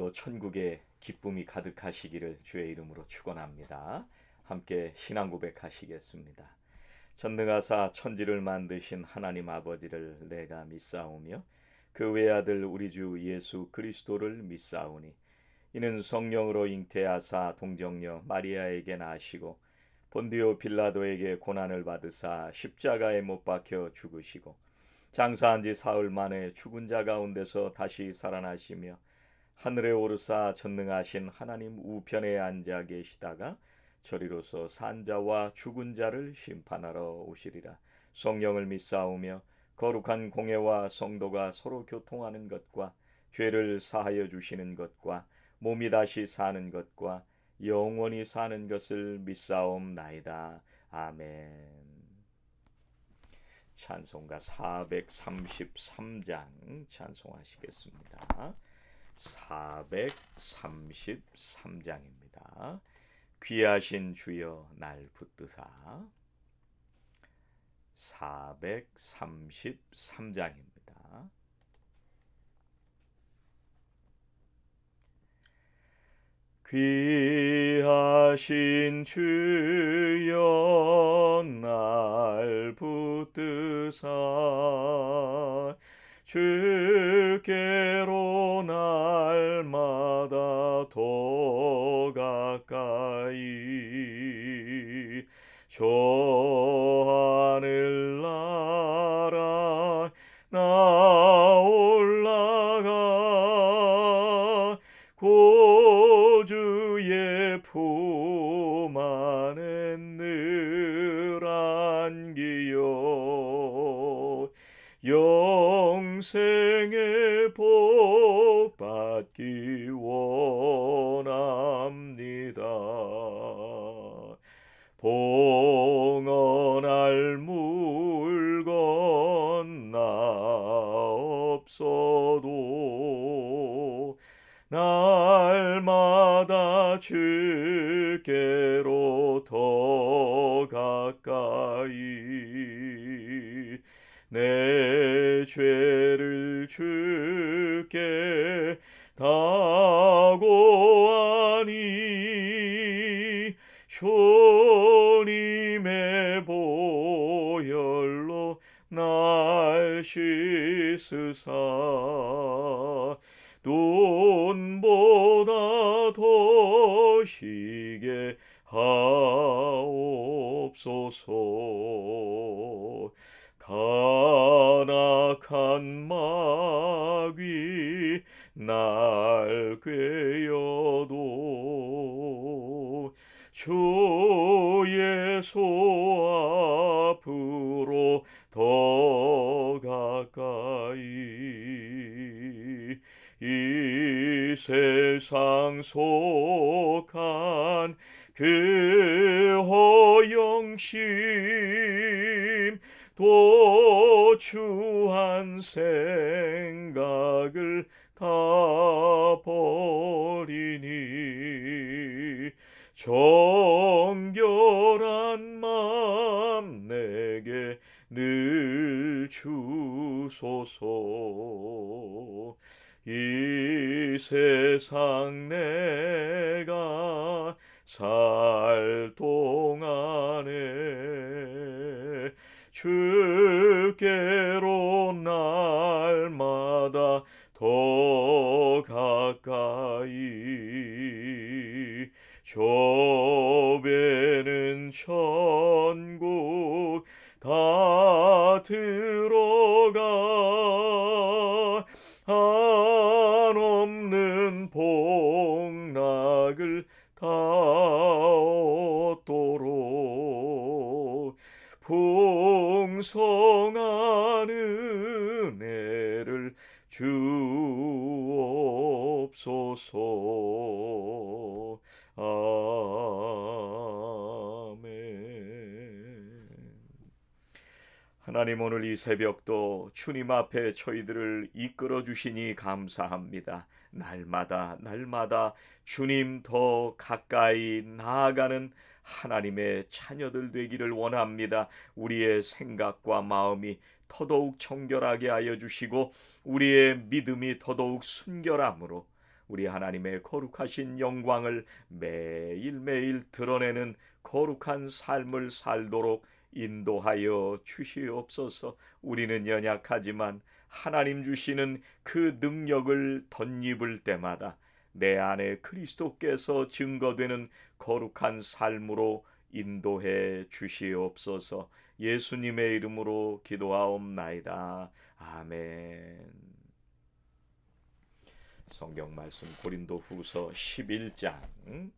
오늘도 천국에 기쁨이 가득하시기를 주의 이름으로 축원합니다. 함께 신앙 고백하시겠습니다. 전능하사 천지를 만드신 하나님 아버지를 내가 믿사오며 그 외아들 우리 주 예수 그리스도를 믿사오니 이는 성령으로 잉태하사 동정녀 마리아에게 나시고 본디오 빌라도에게 고난을 받으사 십자가에 못 박혀 죽으시고 장사한 지 사흘 만에 죽은 자 가운데서 다시 살아나시며 하늘에 오르사 전능하신 하나님 우편에 앉아 계시다가 저리로서 산자와 죽은 자를 심판하러 오시리라. 성령을 믿사오며 거룩한 공회와 성도가 서로 교통하는 것과 죄를 사하여 주시는 것과 몸이 다시 사는 것과 영원히 사는 것을 믿사옵나이다. 아멘. 찬송가 433장 찬송하시겠습니다. 433장입니다. 귀하신 주여 날 붙드사. 433장입니다. 귀하신 주여 날 붙드사 주께로 날마다 더 가까이 저 하늘 나라 나 올라가 고주의 품 안에 늘 안기요 영생의 복 받기 원합니다. 봉헌할 물건 나 없어도 날마다 주께로 더 가까이 내 죄를 주께 다 고하니 주님의 보혈로 날 씻으사 눈보다 더 시게 하옵소서. 간악한 마귀 날 꿰어도 주의 소 앞으로 더 가까이 이 세상 속한 그 허영심 또 추한 생각을 다 버리니 정결한 마음 내게 늘 주소서. 이 세상 내가 살 동안에 주께로 날마다 더 가까이 저 배는 천국 다 들어가 한없는 복락을 다 얻도록 풍성한 은혜를 주옵소서. 아멘. 하나님, 오늘 이 새벽도 주님 앞에 저희들을 이끌어 주시니 감사합니다. 날마다 주님 더 가까이 나아가는 하나님의 자녀들 되기를 원합니다. 우리의 생각과 마음이 더더욱 정결하게 하여 주시고 우리의 믿음이 더더욱 순결함으로 우리 하나님의 거룩하신 영광을 매일매일 드러내는 거룩한 삶을 살도록 인도하여 주시옵소서. 우리는 연약하지만 하나님 주시는 그 능력을 덧입을 때마다 내 안에 그리스도께서 증거되는 거룩한 삶으로 인도해 주시옵소서. 예수님의 이름으로 기도하옵나이다. 아멘. 성경 말씀 고린도후서 11장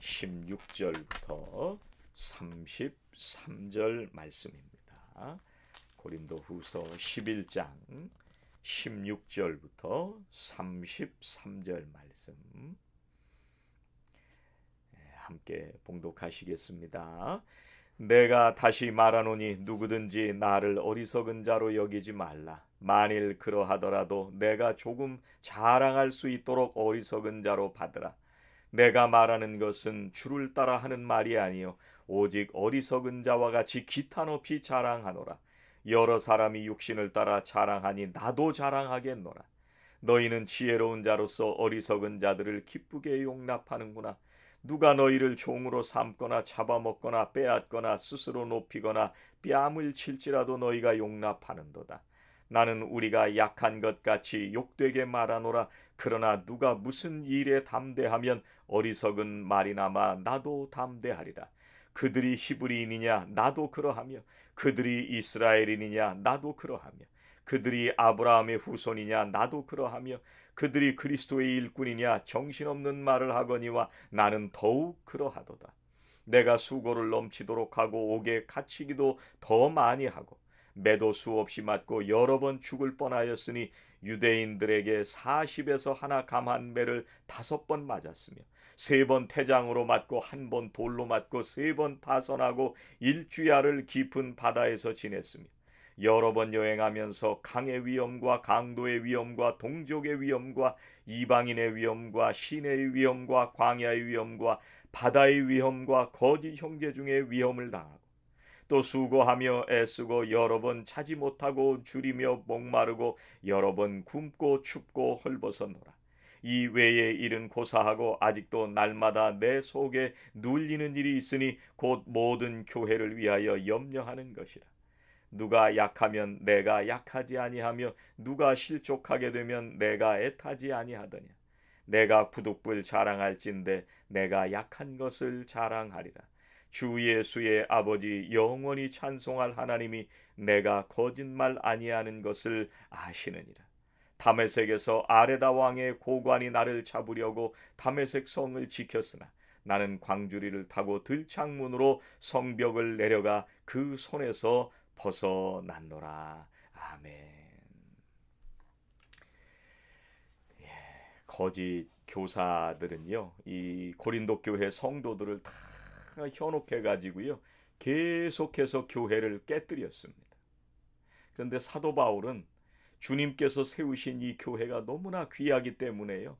16절부터 33절 말씀입니다. 고린도후서 11장 16절부터 33절 말씀 함께 봉독하시겠습니다. 내가 다시 말하노니 누구든지 나를 어리석은 자로 여기지 말라. 만일 그러하더라도 내가 조금 자랑할 수 있도록 어리석은 자로 받으라. 내가 말하는 것은 주를 따라 하는 말이 아니요 오직 어리석은 자와 같이 기타 높이 자랑하노라. 여러 사람이 육신을 따라 자랑하니 나도 자랑하겠노라. 너희는 지혜로운 자로서 어리석은 자들을 기쁘게 용납하는구나. 누가 너희를 종으로 삼거나 잡아먹거나 빼앗거나 스스로 높이거나 뺨을 칠지라도 너희가 용납하는도다. 나는 우리가 약한 것 같이 욕되게 말하노라. 그러나 누가 무슨 일에 담대하면 어리석은 말이나마 나도 담대하리라. 그들이 히브리인이냐 나도 그러하며 그들이 이스라엘인이냐 나도 그러하며 그들이 아브라함의 후손이냐 나도 그러하며 그들이 그리스도의 일꾼이냐 정신없는 말을 하거니와 나는 더욱 그러하도다. 내가 수고를 넘치도록 하고 옥에 갇히기도 더 많이 하고 매도 수없이 맞고 여러 번 죽을 뻔하였으니 유대인들에게 40에서 하나 감한 매를 5번 맞았으며 3번 태장으로 맞고 1번 돌로 맞고 3번 파선하고 일주야를 깊은 바다에서 지냈으며 여러 번 여행하면서 강의 위험과 강도의 위험과 동족의 위험과 이방인의 위험과 시내의 위험과 광야의 위험과 바다의 위험과 거짓 형제 중의 위험을 당하고 또 수고하며 애쓰고 여러 번 차지 못하고 줄이며 목마르고 여러 번 굶고 춥고 헐벗어노라. 이 외의 일은 고사하고 아직도 날마다 내 속에 눌리는 일이 있으니 곧 모든 교회를 위하여 염려하는 것이라. 누가 약하면 내가 약하지 아니하며 누가 실족하게 되면 내가 애타지 아니하더냐. 내가 부득불 자랑할진대 내가 약한 것을 자랑하리라. 주 예수의 아버지 영원히 찬송할 하나님이 내가 거짓말 아니하는 것을 아시느니라. 다메섹에서 아레다 왕의 고관이 나를 잡으려고 다메섹 성을 지켰으나 나는 광주리를 타고 들창문으로 성벽을 내려가 그 손에서 벗어났노라. 아멘. 거짓 교사들은요, 이 고린도 교회 성도들을 다 현혹해 가지고요 계속해서 교회를 깨뜨렸습니다. 그런데 사도 바울은 주님께서 세우신 이 교회가 너무나 귀하기 때문에요.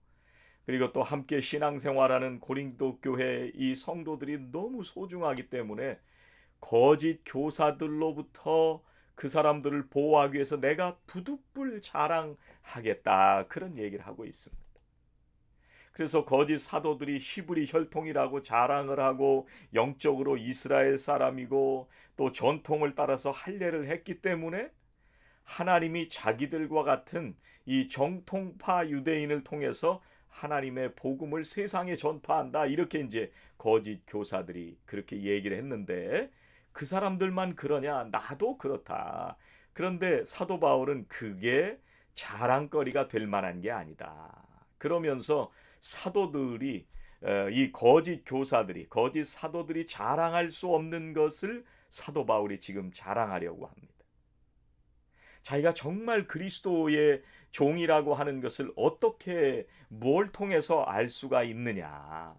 그리고 또 함께 신앙생활하는 고린도 교회 이 성도들이 너무 소중하기 때문에 거짓 교사들로부터 그 사람들을 보호하기 위해서 내가 부득불 자랑하겠다 그런 얘기를 하고 있습니다. 그래서 거짓 사도들이 히브리 혈통이라고 자랑을 하고 영적으로 이스라엘 사람이고 또 전통을 따라서 할례를 했기 때문에 하나님이 자기들과 같은 이 정통파 유대인을 통해서 하나님의 복음을 세상에 전파한다 이렇게 이제 거짓 교사들이 그렇게 얘기를 했는데 그 사람들만 그러냐? 나도 그렇다. 그런데 사도 바울은 그게 자랑거리가 될 만한 게 아니다. 그러면서 사도들이 이 거짓 교사들이 거짓 사도들이 자랑할 수 없는 것을 사도 바울이 지금 자랑하려고 합니다. 자기가 정말 그리스도의 종이라고 하는 것을 어떻게 뭘 통해서 알 수가 있느냐.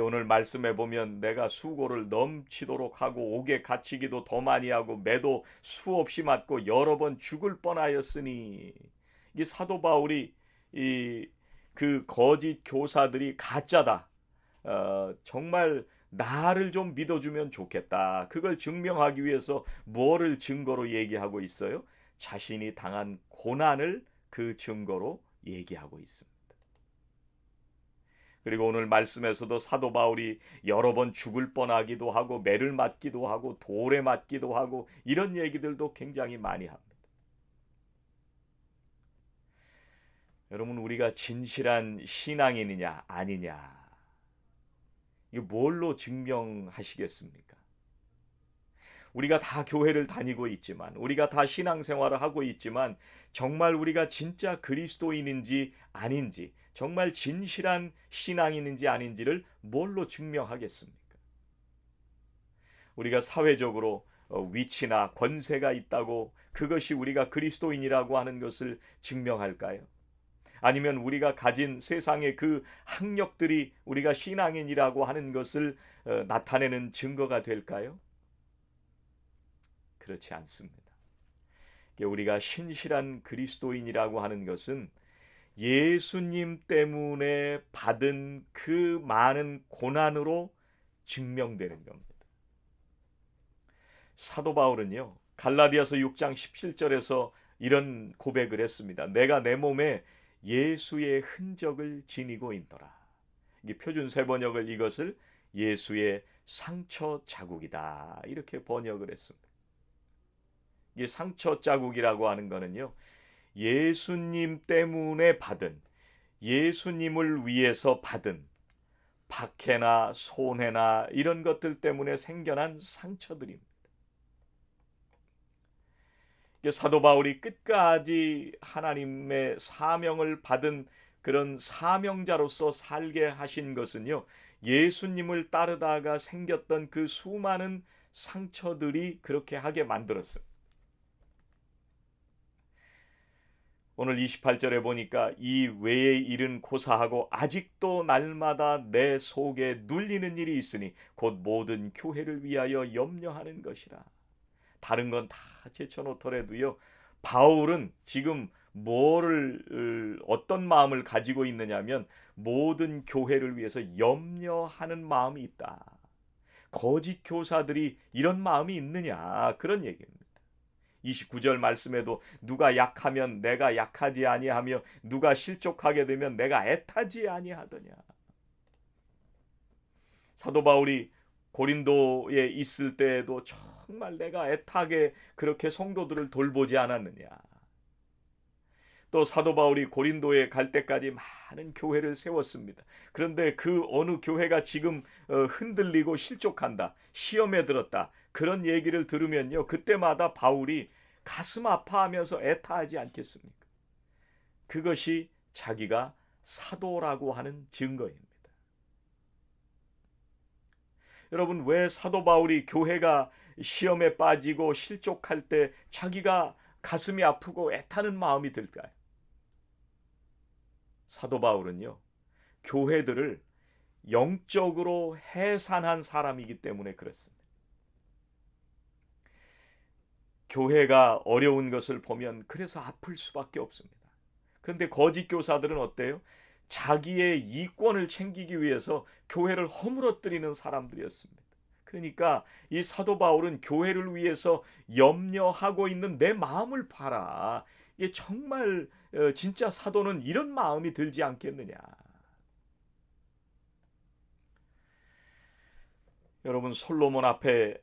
오늘 말씀해 보면 내가 수고를 넘치도록 하고 옥에 갇히기도 더 많이 하고 매도 수없이 맞고 여러 번 죽을 뻔하였으니 이 사도 바울이 그 거짓 교사들이 가짜다. 정말 나를 좀 믿어주면 좋겠다. 그걸 증명하기 위해서 뭐를 증거로 얘기하고 있어요? 자신이 당한 고난을 그 증거로 얘기하고 있습니다. 그리고 오늘 말씀에서도 사도 바울이 여러 번 죽을 뻔하기도 하고 매를 맞기도 하고 돌에 맞기도 하고 이런 얘기들도 굉장히 많이 합니다. 여러분, 우리가 진실한 신앙인이냐 아니냐, 이거 뭘로 증명하시겠습니까? 우리가 다 교회를 다니고 있지만, 우리가 다 신앙생활을 하고 있지만, 정말 우리가 진짜 그리스도인인지 아닌지, 정말 진실한 신앙인인지 아닌지를 뭘로 증명하겠습니까? 우리가 사회적으로 위치나 권세가 있다고 그것이 우리가 그리스도인이라고 하는 것을 증명할까요? 아니면 우리가 가진 세상의 그 학력들이 우리가 신앙인이라고 하는 것을 나타내는 증거가 될까요? 그렇지 않습니다. 우리가 신실한 그리스도인이라고 하는 것은 예수님 때문에 받은 그 많은 고난으로 증명되는 겁니다. 사도 바울은요, 갈라디아서 6장 17절에서 이런 고백을 했습니다. 내가 내 몸에 예수의 흔적을 지니고 있노라. 이게 표준 세번역을 이것을 예수의 상처 자국이다, 이렇게 번역을 했습니다. 이 상처 자국이라고 하는 거는요, 예수님 때문에 받은, 예수님을 위해서 받은 박해나 손해나 이런 것들 때문에 생겨난 상처들입니다. 사도 바울이 끝까지 하나님의 사명을 받은 그런 사명자로서 살게 하신 것은요, 예수님을 따르다가 생겼던 그 수많은 상처들이 그렇게 하게 만들었습니다. 오늘 28절에 보니까 이 외의 일은 고사하고 아직도 날마다 내 속에 눌리는 일이 있으니 곧 모든 교회를 위하여 염려하는 것이라. 다른 건 다 제쳐놓더라도요, 바울은 지금 어떤 마음을 가지고 있느냐면 모든 교회를 위해서 염려하는 마음이 있다. 거짓 교사들이 이런 마음이 있느냐, 그런 얘기입니다. 29절 말씀에도 누가 약하면 내가 약하지 아니하며 누가 실족하게 되면 내가 애타지 아니하더냐. 사도 바울이 고린도에 있을 때에도 정말 내가 애타게 그렇게 성도들을 돌보지 않았느냐. 또 사도 바울이 고린도에 갈 때까지 많은 교회를 세웠습니다. 그런데 그 어느 교회가 지금 흔들리고 실족한다, 시험에 들었다, 그런 얘기를 들으면요, 그때마다 바울이 가슴 아파하면서 애타하지 않겠습니까? 그것이 자기가 사도라고 하는 증거입니다. 여러분, 왜 사도 바울이 교회가 시험에 빠지고 실족할 때 자기가 가슴이 아프고 애타는 마음이 들까요? 사도 바울은요, 교회들을 영적으로 해산한 사람이기 때문에 그렇습니다. 교회가 어려운 것을 보면 그래서 아플 수밖에 없습니다. 그런데 거짓 교사들은 어때요? 자기의 이권을 챙기기 위해서 교회를 허물어뜨리는 사람들이었습니다. 그러니까 이 사도 바울은 교회를 위해서 염려하고 있는 내 마음을 봐라. 이게 정말 진짜 사도는 이런 마음이 들지 않겠느냐. 여러분, 솔로몬 앞에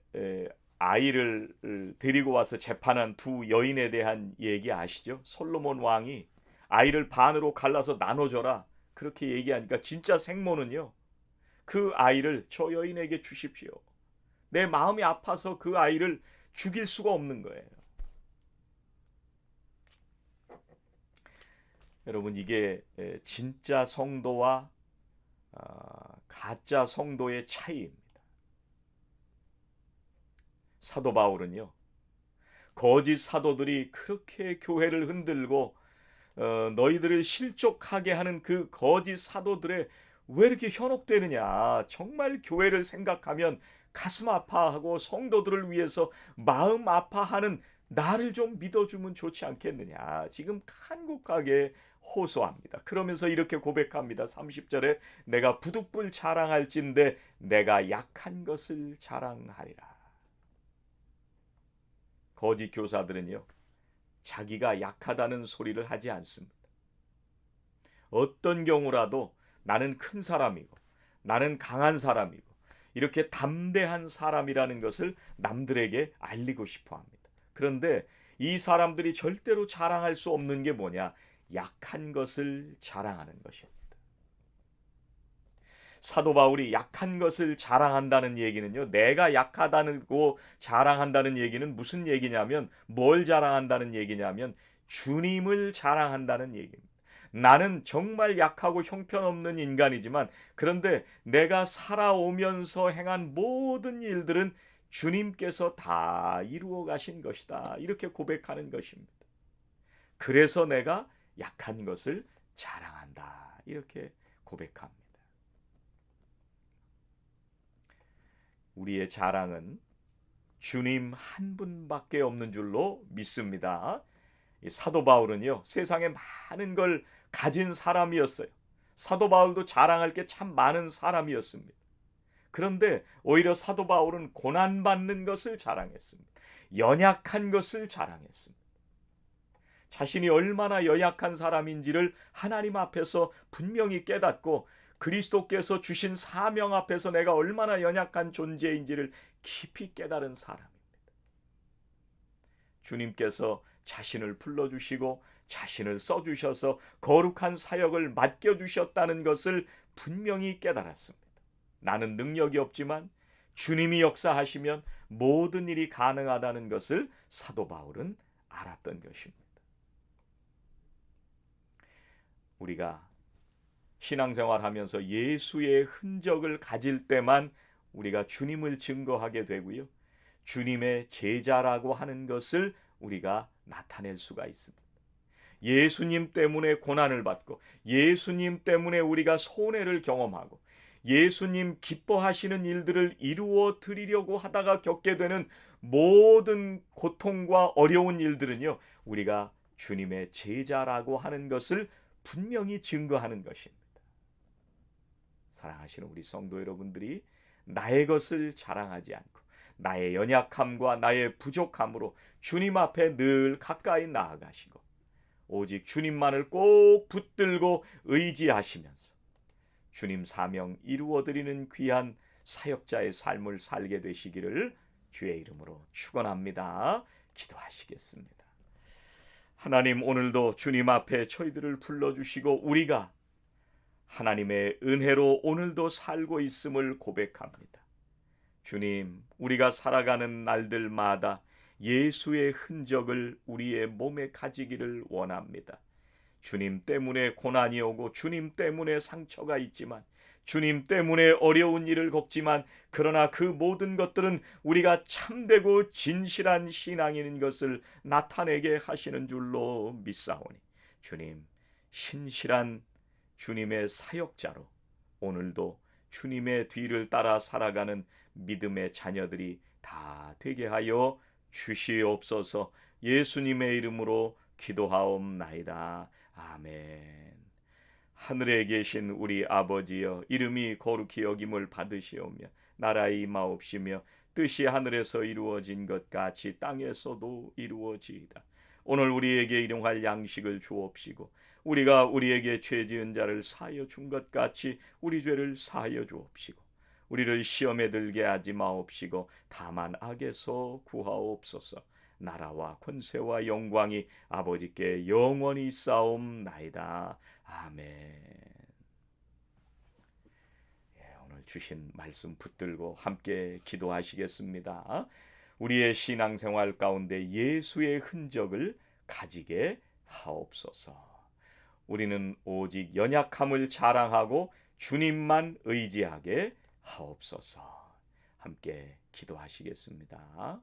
아이를 데리고 와서 재판한 두 여인에 대한 얘기 아시죠? 솔로몬 왕이 아이를 반으로 갈라서 나눠줘라, 그렇게 얘기하니까 진짜 생모는요, 그 아이를 저 여인에게 주십시오. 내 마음이 아파서 그 아이를 죽일 수가 없는 거예요. 여러분, 이게 진짜 성도와 가짜 성도의 차이입니다. 사도 바울은요, 거짓 사도들이 그렇게 교회를 흔들고 너희들을 실족하게 하는 그 거짓 사도들의 왜 이렇게 현혹되느냐, 정말 교회를 생각하면 가슴 아파하고 성도들을 위해서 마음 아파하는 나를 좀 믿어주면 좋지 않겠느냐, 지금 간곡하게 호소합니다. 그러면서 이렇게 고백합니다. 30절에 내가 부득불 자랑할진대 내가 약한 것을 자랑하리라. 거짓 교사들은요, 자기가 약하다는 소리를 하지 않습니다. 어떤 경우라도 나는 큰 사람이고 나는 강한 사람이고 이렇게 담대한 사람이라는 것을 남들에게 알리고 싶어 합니다. 그런데 이 사람들이 절대로 자랑할 수 없는 게 뭐냐? 약한 것을 자랑하는 것입니다. 사도 바울이 약한 것을 자랑한다는 얘기는요, 내가 약하다고 자랑한다는 얘기는 무슨 얘기냐면, 뭘 자랑한다는 얘기냐면 주님을 자랑한다는 얘기입니다. 나는 정말 약하고 형편없는 인간이지만, 그런데 내가 살아오면서 행한 모든 일들은 주님께서 다 이루어 가신 것이다, 이렇게 고백하는 것입니다. 그래서 내가 약한 것을 자랑한다, 이렇게 고백합니다. 우리의 자랑은 주님 한 분밖에 없는 줄로 믿습니다. 사도 바울은요, 세상에 많은 걸 가진 사람이었어요. 사도 바울도 자랑할 게 참 많은 사람이었습니다. 그런데 오히려 사도 바울은 고난받는 것을 자랑했습니다. 연약한 것을 자랑했습니다. 자신이 얼마나 연약한 사람인지를 하나님 앞에서 분명히 깨닫고, 그리스도께서 주신 사명 앞에서 내가 얼마나 연약한 존재인지를 깊이 깨달은 사람입니다. 주님께서 자신을 불러주시고 자신을 써주셔서 거룩한 사역을 맡겨주셨다는 것을 분명히 깨달았습니다. 나는 능력이 없지만 주님이 역사하시면 모든 일이 가능하다는 것을 사도 바울은 알았던 것입니다. 우리가 신앙생활하면서 예수의 흔적을 가질 때만 우리가 주님을 증거하게 되고요, 주님의 제자라고 하는 것을 우리가 나타낼 수가 있습니다. 예수님 때문에 고난을 받고 예수님 때문에 우리가 손해를 경험하고 예수님 기뻐하시는 일들을 이루어 드리려고 하다가 겪게 되는 모든 고통과 어려운 일들은요, 우리가 주님의 제자라고 하는 것을 분명히 증거하는 것입니다. 사랑하시는 우리 성도 여러분들이 나의 것을 자랑하지 않고 나의 연약함과 나의 부족함으로 주님 앞에 늘 가까이 나아가시고 오직 주님만을 꼭 붙들고 의지하시면서 주님 사명 이루어드리는 귀한 사역자의 삶을 살게 되시기를 주의 이름으로 축원합니다. 기도하시겠습니다. 하나님, 오늘도 주님 앞에 저희들을 불러주시고 우리가 하나님의 은혜로 오늘도 살고 있음을 고백합니다. 주님, 우리가 살아가는 날들마다 예수의 흔적을 우리의 몸에 가지기를 원합니다. 주님 때문에 고난이 오고 주님 때문에 상처가 있지만, 주님 때문에 어려운 일을 겪지만, 그러나 그 모든 것들은 우리가 참되고 진실한 신앙인 것을 나타내게 하시는 줄로 믿사오니, 주님, 신실한 주님의 사역자로 오늘도 주님의 뒤를 따라 살아가는 믿음의 자녀들이 다 되게 하여 주시옵소서. 예수님의 이름으로 기도하옵나이다. 아멘. 하늘에 계신 우리 아버지여, 이름이 거룩히 여김을 받으시오며 나라의 임하옵시며 뜻이 하늘에서 이루어진 것 같이 땅에서도 이루어지이다. 오늘 우리에게 일용할 양식을 주옵시고 우리가 우리에게 죄 지은 자를 사하여 준 것 같이 우리 죄를 사하여 주옵시고 우리를 시험에 들게 하지 마옵시고 다만 악에서 구하옵소서. 나라와 권세와 영광이 아버지께 영원히 있사옵나이다. 아멘. 오늘 주신 말씀 붙들고 함께 기도하시겠습니다. 우리의 신앙생활 가운데 예수의 흔적을 가지게 하옵소서. 우리는 오직 연약함을 자랑하고 주님만 의지하게 하옵소서. 함께 기도하시겠습니다.